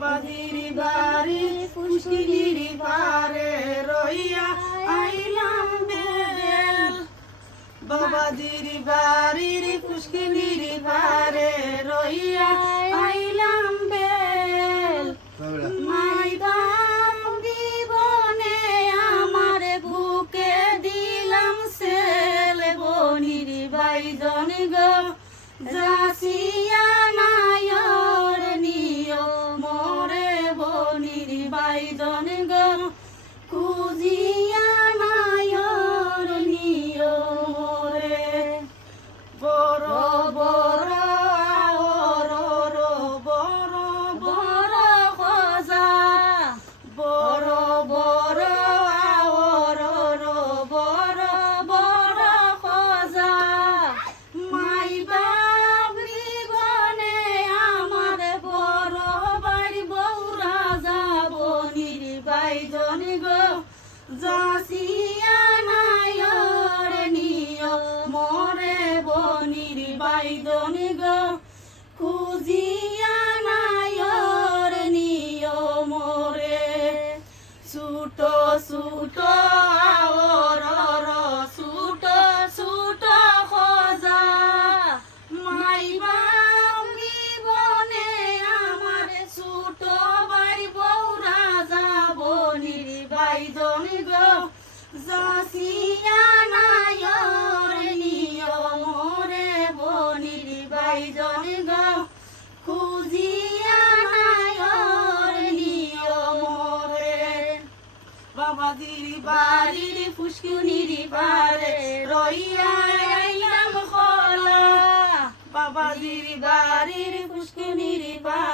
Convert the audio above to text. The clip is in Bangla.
বাবাজির বাড়ি পুষ্কিনির পারে রইয়া আইলাম বেল। বাবাজির বাড়ির পুষ্কিনির পারে রইয়া আইলাম বেল। মাইদাম জীবনে আমার বুকে দিলাম সেল। বনির বাইজন গো যাসিয়া নায়র নিয় মোরে। বনির বাইজন গো খুঁজিয়া নায়র নিয় মোরে। বড় বড় আওর বড় বড় খোঁজা। বড় বড় আওর বড় বড় খোঁজা। মাই বাপ জীবনে আমার বড় বাড়ি বৌরা যাব। নির্বাইজন গো যাসিয়া নায়র নিয় মোরে। বনির বাইজন গো খুঁজিয়া নায়র নিয় মোরে। ছুট ছুট আওর ছুট ছুট খোঁজা। মাই বাপ জীবনে আমার ছুট বাড়ি বৌরা যাব। নির্বাইজন গো যাসিয়া নায়র নিয় মোরে। বনির বাইজন গো খুঁজিয়া নায়র নিয় মোরে। বাবাজির বাড়ির পুষ্কিনির পারে রইয়া আইলাম খোলা। বাবাজির বাড়ির পুষ্কিনির পারে